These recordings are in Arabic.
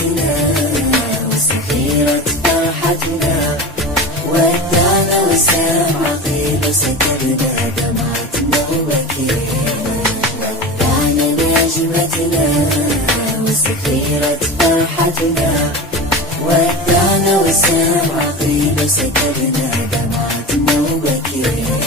نجمتنا وسفيرة فرحتنا، ودعنا وسام عقيل وسكبنا دمعتنا وبكينا. ودعنا نجمتنا وسفيرة فرحتنا، ودعنا وسام عقيل وسكبنا دمعتنا وبكينا.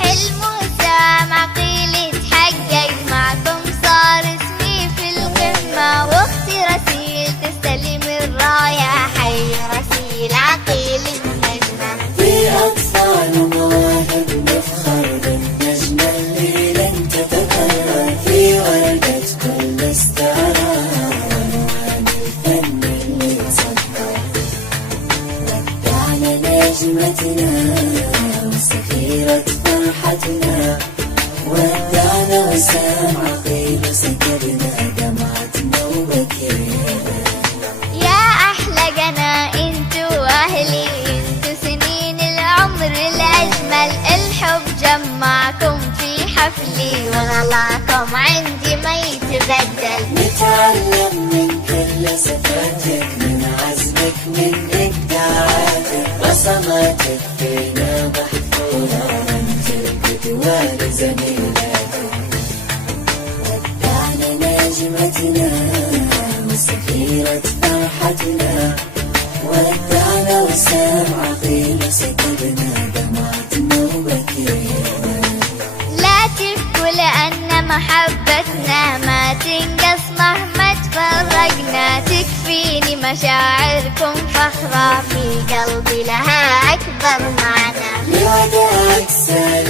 حلم وسام عقيل اتحقق معكم، صار اسمي في القمة، واختي رسيل تستلم الراية، حي رسيل عقيل النجمة. في أطفال ومواهب نفخر بالنجمة اللي لن تتكرر، في وردة كل استعراء عنوان الفن اللي صدر. ودعنا نجمتنا وسفيرة فرحتنا، ودعنا وسام عقيل وسكبنا دمعتنا وبكينا. يا أحلى قنا انتو أهلي، انتو سنين العمر الأجمل، الحب جمعكم في حفلي، وغلاكم عندي ما يتبدل. نتعلم من كل صفاتك، من عزمك من إبداعاتك، بصماتك فينا محفورة، أنت القدوة لزميلاتك. ودعنا نجمتنا وسفيرة فرحتنا، ودعنا وسام عقيل وسكبنا دمعتنا وبكينا. لا تبكوا لأن محبتنا ما تنقص مهما تفرقنا، تكفيني مشاعركم فخرة، في قلبي لها أكبر معنى. لوداعك سالم